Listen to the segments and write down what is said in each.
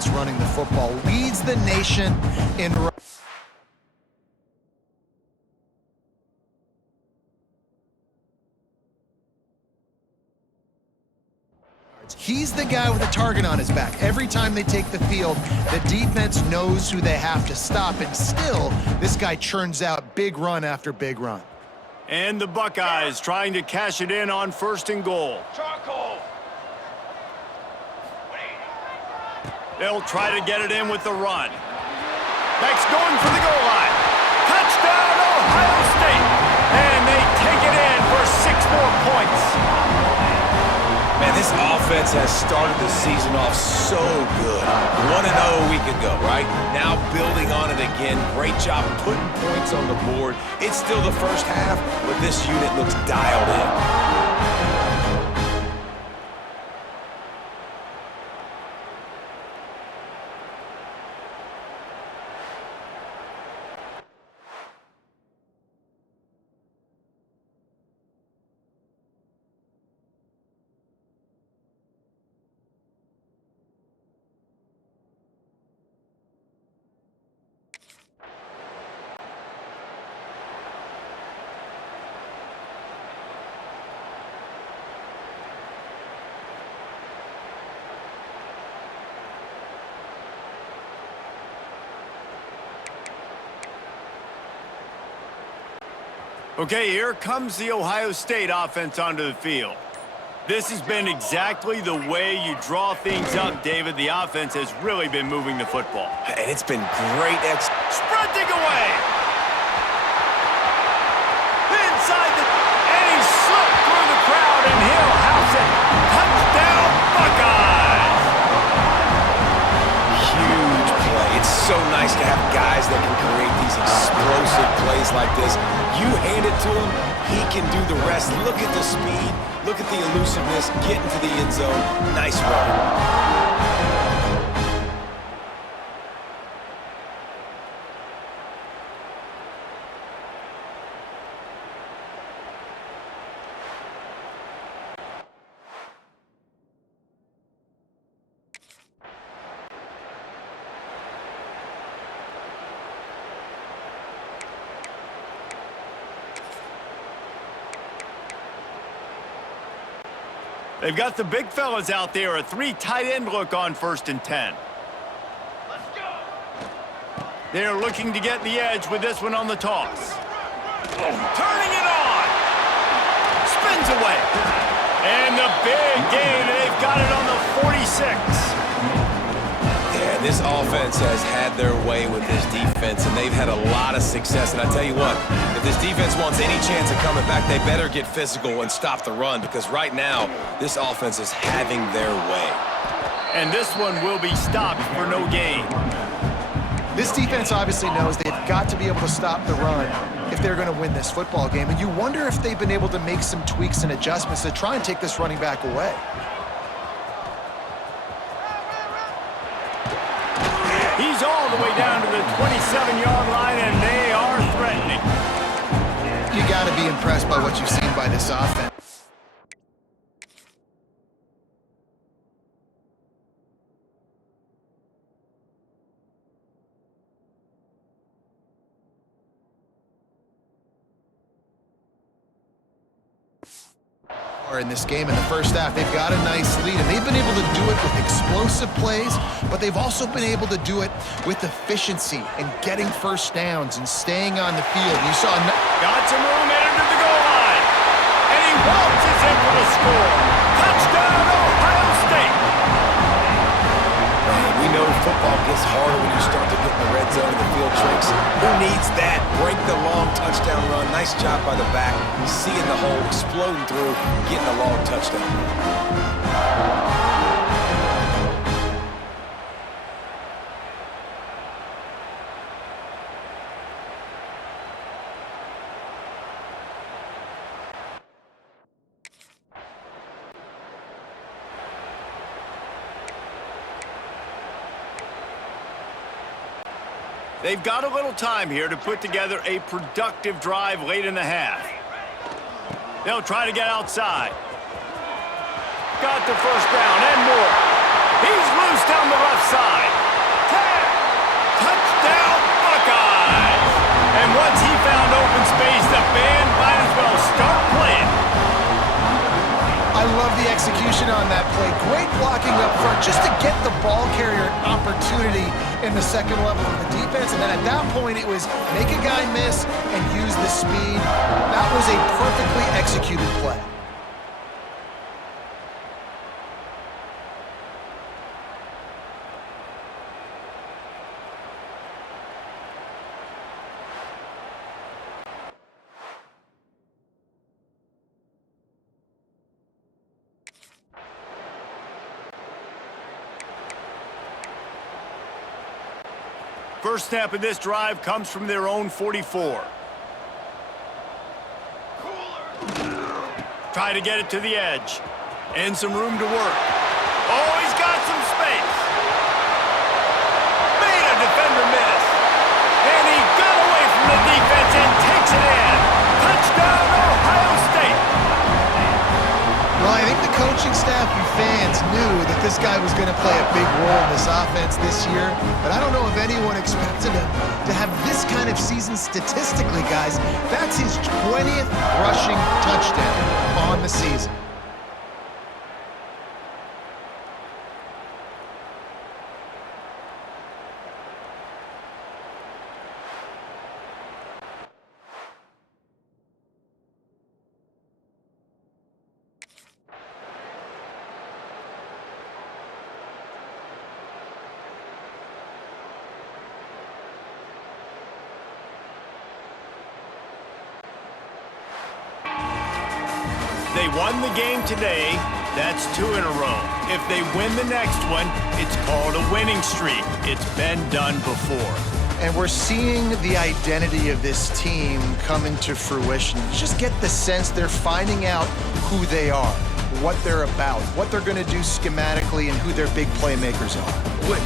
offense running the football, leads the nation in He's the guy with a target on his back. Every time they take the field, the defense knows who they have to stop, and still, this guy churns out big run after big run. And the Buckeyes trying to cash it in on 1st and goal. They'll try to get it in with the run. Next, going for the goal line. Touchdown, Ohio State! And they take it in for 6 more points. Man, this offense has started the season off so good. 1-0 a week ago, right? Now building on it again. Great job putting points on the board. It's still the first half, but this unit looks dialed in. Okay, here comes the Ohio State offense onto the field. This has been exactly the way you draw things up, David. The offense has really been moving the football. And it's been great sprinting away! Inside the... And he slipped through the crowd, and he'll house it. Touchdown, Buckeyes! Huge play. It's so nice to have guys that can create these explosive plays like this. You hand it to him, he can do the rest. Look at the speed, look at the elusiveness, get into the end zone. Nice run. They've got the big fellas out there, a 3 tight end look on 1st and 10. Let's go. They're looking to get the edge with this one on the toss. Turning it on. Spins away. And the big gain, they've got it on the 46. Yeah, this offense has had their way with this defense, and they've had a lot of success. And I tell you what, if this defense wants any chance of coming back, they better get physical and stop the run, because right now, this offense is having their way. And this one will be stopped for no gain. This defense obviously knows they've got to be able to stop the run if they're going to win this football game. And you wonder if they've been able to make some tweaks and adjustments to try and take this running back away. He's all the way down to the 27-yard line, and they are threatening. You got to be impressed by what you've seen by this offense. In this game in the first half, they've got a nice lead, and they've been able to do it with explosive plays, but they've also been able to do it with efficiency and getting first downs and staying on the field. You saw got some room headed to the goal line, and he waltzes in for the score. Touchdown, Ohio State. Man, we know football gets harder when you start to get in the red zone and the field tricks. Who needs that? Break the long touchdown run. Nice job by the back. Seeing the hole, exploding through, getting a long touchdown run. They've got a little time here to put together a productive drive late in the half. They'll try to get outside. Got the first down and more. He's loose down the left side. on that play. Great blocking up front just to get the ball carrier an opportunity in the second level of the defense. And then at that point, it was make a guy miss and use the speed. That was a perfectly executed play. First snap of this drive comes from their own 44. Try to get it to the edge. And some room to work. Oh, he's got some space. Made a defender miss. And he got away from the defense and takes it in. Touchdown, Ohio State. Well, I think the coaching staff and fans knew that this guy was going to play a big role in this offense this year, but I don't know if anyone expected him to have this kind of season statistically, guys. That's his 20th rushing touchdown on the season. They won the game today. That's 2 in a row. If they win the next one, it's called a winning streak. It's been done before. And we're seeing the identity of this team come into fruition. You just get the sense they're finding out who they are, what they're about, what they're going to do schematically, and who their big playmakers are.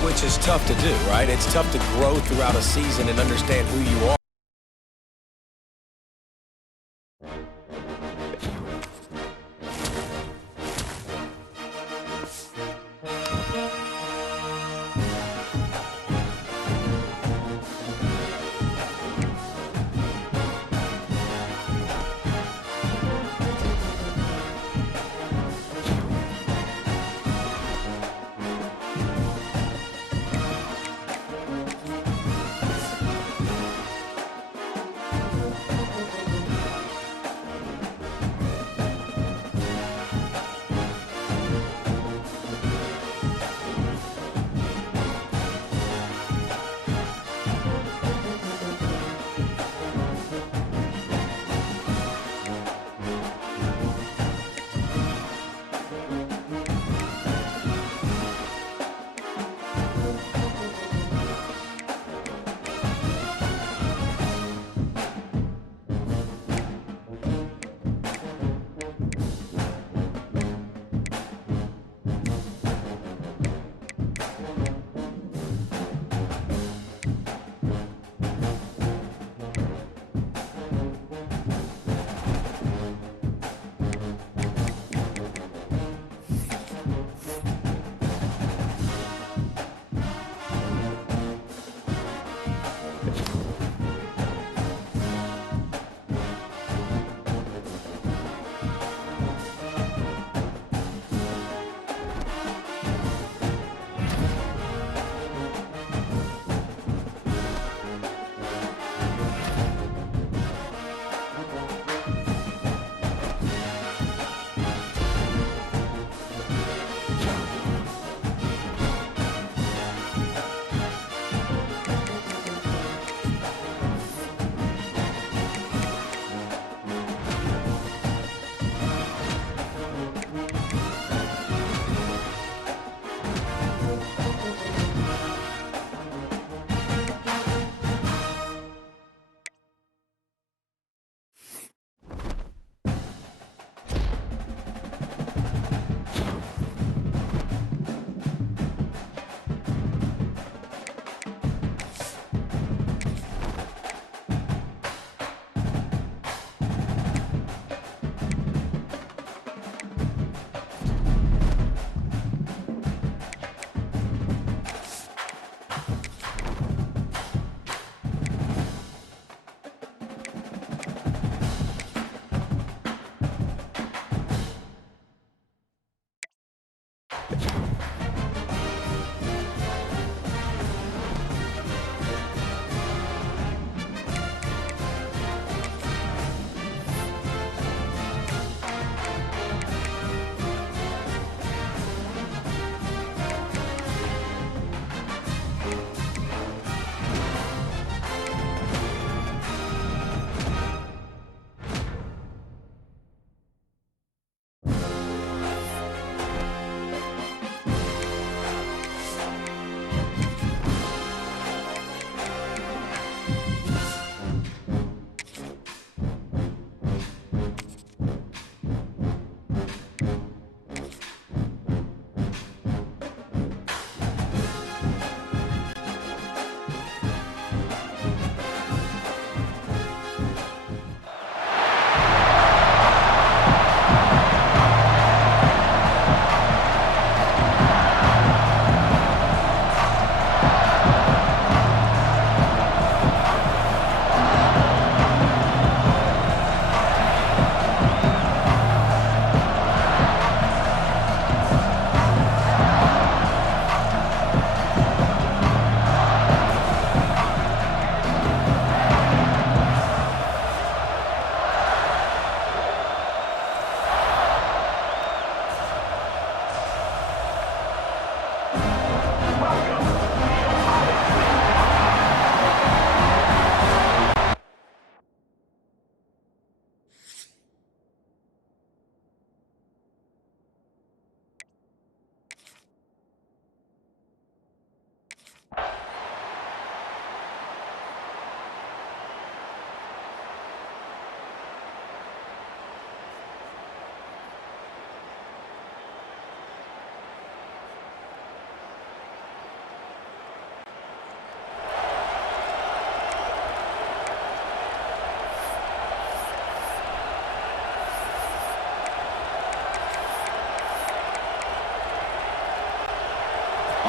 Which is tough to do, right? It's tough to grow throughout a season and understand who you are.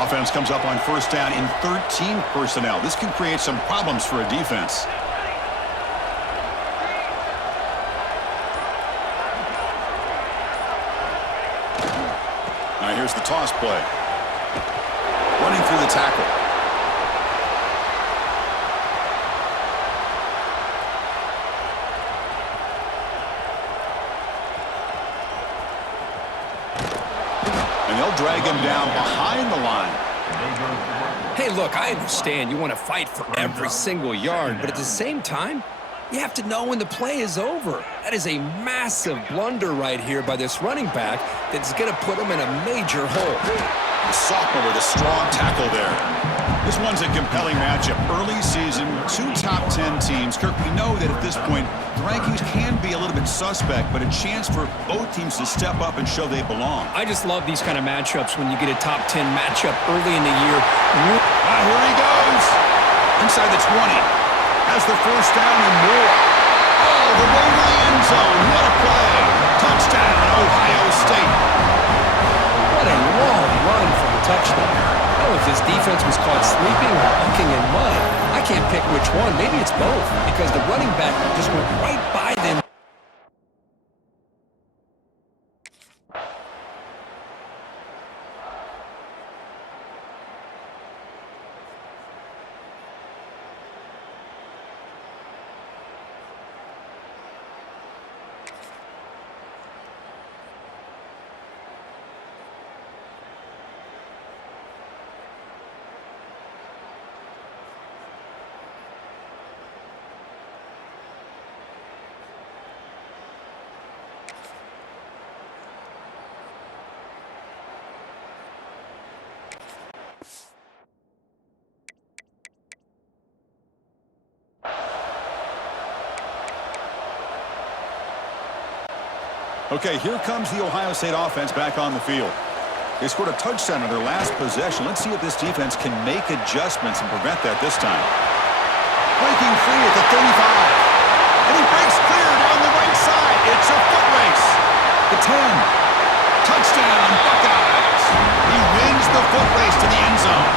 Offense comes up on first down in 13 personnel. This can create some problems for a defense. Now here's the toss play. Running through the tackle. And they'll drag him down behind the line. Hey, look, I understand you want to fight for every single yard, but at the same time, you have to know when the play is over. That is a massive blunder right here by this running back that's going to put him in a major hole. The sophomore with a strong tackle there. This one's a compelling matchup. Early season, 2 top 10 teams. Kirk, we know that at this point, the rankings can be a little bit suspect, but a chance for both teams to step up and show they belong. I just love these kind of matchups when you get a top 10 matchup early in the year. Here he goes. Inside the 20. Has the first down and more. Oh, the road to the end zone. What a play. Touchdown, Ohio State. What a long run for a touchdown. Oh, if his defense was caught sleeping or walking in mud, I can't pick which one. Maybe it's both, because the running back just went right by them. Okay, here comes the Ohio State offense back on the field. They scored a touchdown on their last possession. Let's see if this defense can make adjustments and prevent that this time. Breaking free at the 35. And he breaks clear down the right side. It's a foot race. The 10. Touchdown, Buckeyes. He wins the foot race to the end zone.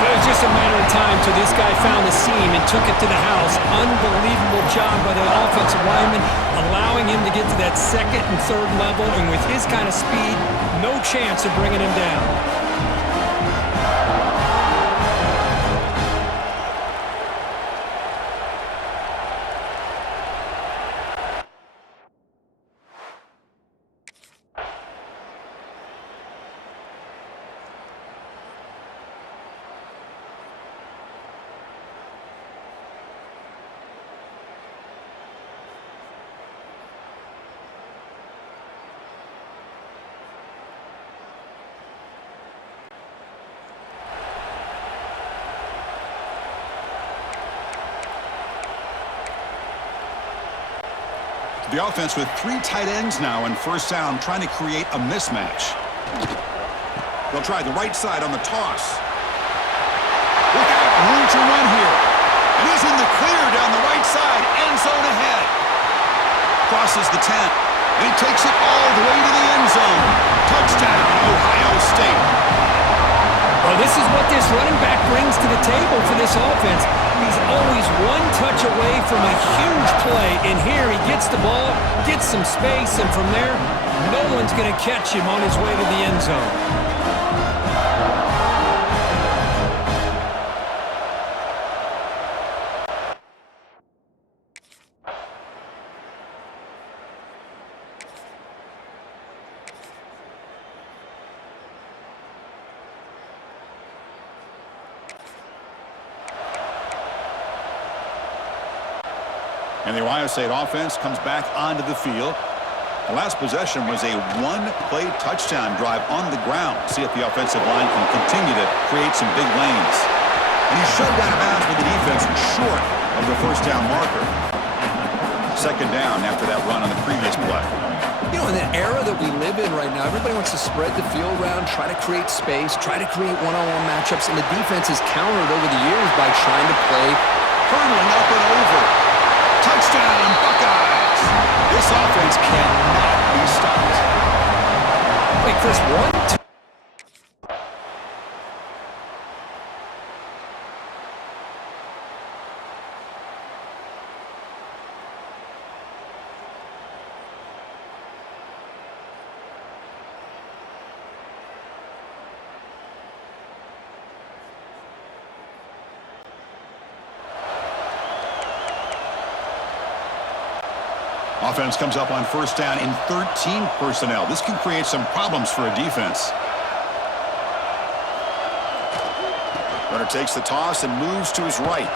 It was just a matter of time till this guy found the seam and took it to the house. Unbelievable job by the offensive lineman, allowing him to get to that second and third level, and with his kind of speed, no chance of bringing him down. The offense with 3 tight ends now in first down, trying to create a mismatch. They'll try the right side on the toss. Look out, room to run here. And he's in the clear down the right side, end zone ahead. Crosses the 10, and he takes it all the way to the end zone. Touchdown, Ohio State. Well, this is what this running back brings to the table for this offense. He's always one touch away from a huge play, and here he gets the ball, gets some space, and from there, no one's going to catch him on his way to the end zone. And the Ohio State offense comes back onto the field. The last possession was a one-play touchdown drive on the ground. See if the offensive line can continue to create some big lanes. And he's shoved out of bounds with the defense short of the first down marker. Second down after that run on the previous play. You know, in the era that we live in right now, everybody wants to spread the field around, try to create space, try to create one-on-one matchups, and the defense has countered over the years by trying to play hurdling up and over. Touchdown, Buckeyes! This offense cannot be stopped. Wait, Chris, 1, 2. Offense comes up on first down in 13 personnel. This can create some problems for a defense. Runner takes the toss and moves to his right.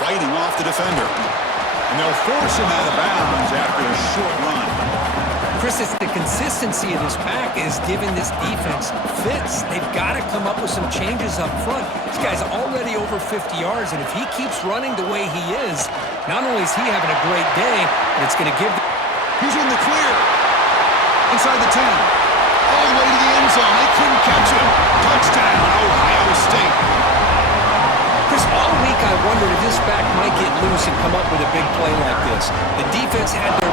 Fighting off the defender. And they'll force him out of bounds after a short run. Chris, it's the consistency of this pack is giving this defense fits. They've got to come up with some changes up front. This guy's already over 50 yards, and if he keeps running the way he is, not only is he having a great day, but it's going to give... He's in the clear. Inside the 10. All the way to the end zone. They couldn't catch him. Touchdown, Ohio State. Chris, all week I wondered if this back might get loose and come up with a big play like this. The defense had their...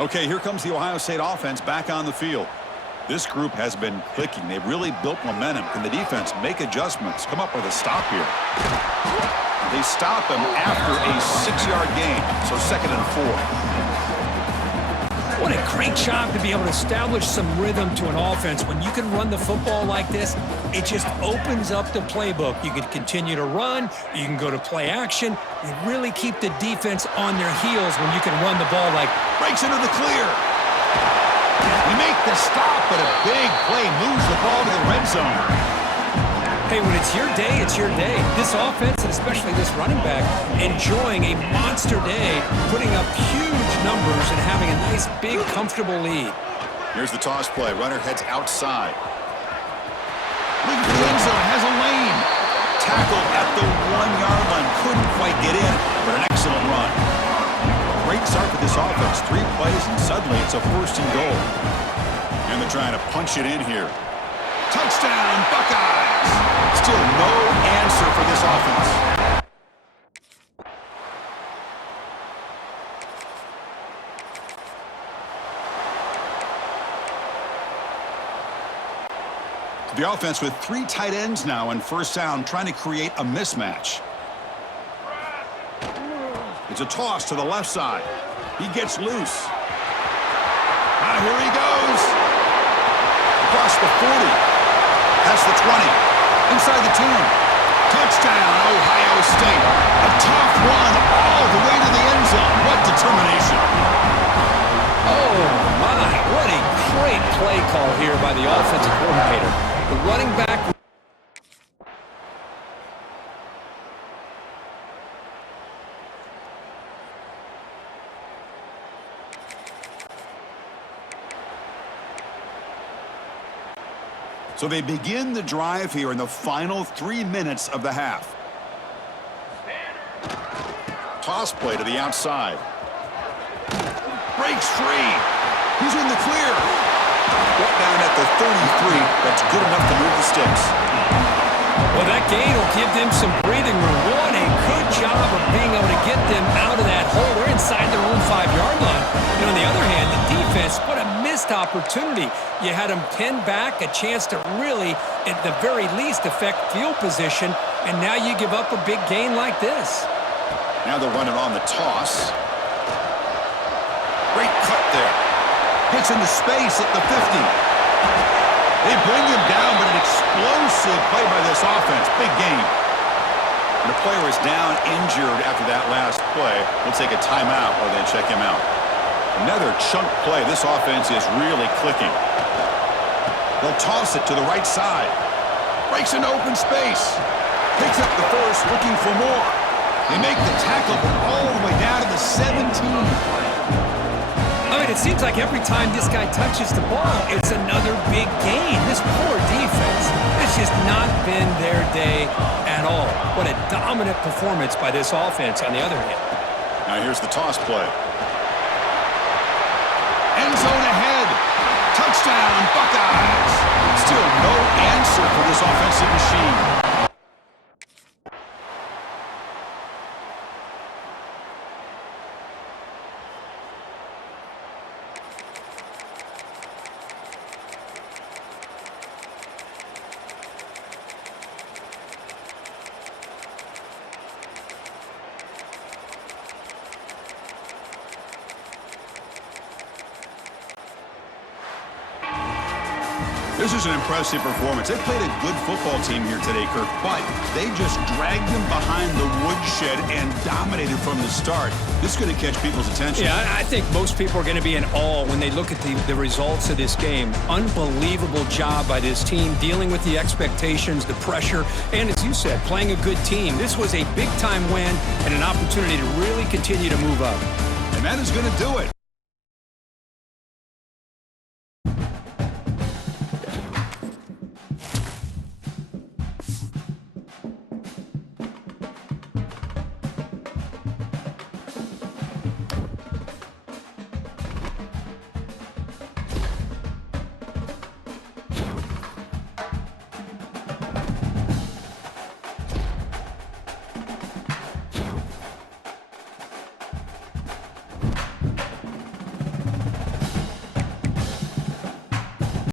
Okay, here comes the Ohio State offense back on the field. This group has been clicking. They've really built momentum. Can the defense make adjustments? Come up with a stop here. They stop him after a 6-yard gain, so 2nd and 4. What a great job to be able to establish some rhythm to an offense. When you can run the football like this, it just opens up the playbook. You can continue to run. You can go to play action. You really keep the defense on their heels when you can run the ball like... Breaks into the clear. They make the stop, but a big play moves the ball to the red zone. Hey, when it's your day, it's your day. This offense, and especially this running back, enjoying a monster day, putting up huge numbers and having a nice, big, comfortable lead. Here's the toss play. Runner heads outside. Looking for the end zone. Has a lane. Tackled at the 1-yard line. Couldn't quite get in, but an excellent run. Great start for this offense. 3 plays, and suddenly it's a 1st and goal. And they're trying to punch it in here. Touchdown, Buckeyes! Still no answer for this offense. The offense with 3 tight ends now in first down, trying to create a mismatch. It's a toss to the left side. He gets loose. Here he goes. Across the 40. Past the 20. Inside the 10. Touchdown, Ohio State. A tough run all the way to the end zone. What determination. Oh, my. What a great play call here by the offensive coordinator. The running back... So they begin the drive here in the final 3 minutes of the half. Toss play to the outside. Breaks free. He's in the clear. Brought down at the 33. That's good enough to move the sticks. Well, that gain will give them some breathing room. What a good job of being able to get them out of that hole. They're inside their own 5-yard line. And on the other hand, the defense, what a missed opportunity. You had them pinned back, a chance to really, at the very least, affect field position, and now you give up a big gain like this. Now they're running on the toss. Great cut there. Gets into space at the 50. They bring him down, but an explosive play by this offense. Big game. And the player is down injured after that last play. We'll take a timeout while they check him out. Another chunk play. This offense is really clicking. They'll toss it to the right side. Breaks into open space. Picks up the first, looking for more. They make the tackle all the way down to the 17. I mean, it seems like every time this guy touches the ball, it's another big gain. This poor defense, it's just not been their day at all. What a dominant performance by this offense on the other hand. Now here's the toss play. End zone ahead. Touchdown, Buckeyes. Still no answer for this offensive machine. This is an impressive performance. They played a good football team here today, Kirk, but they just dragged them behind the woodshed and dominated from the start. This is going to catch people's attention. Yeah, I think most people are going to be in awe when they look at the results of this game. Unbelievable job by this team dealing with the expectations, the pressure, and as you said, playing a good team. This was a big-time win and an opportunity to really continue to move up. And that is going to do it.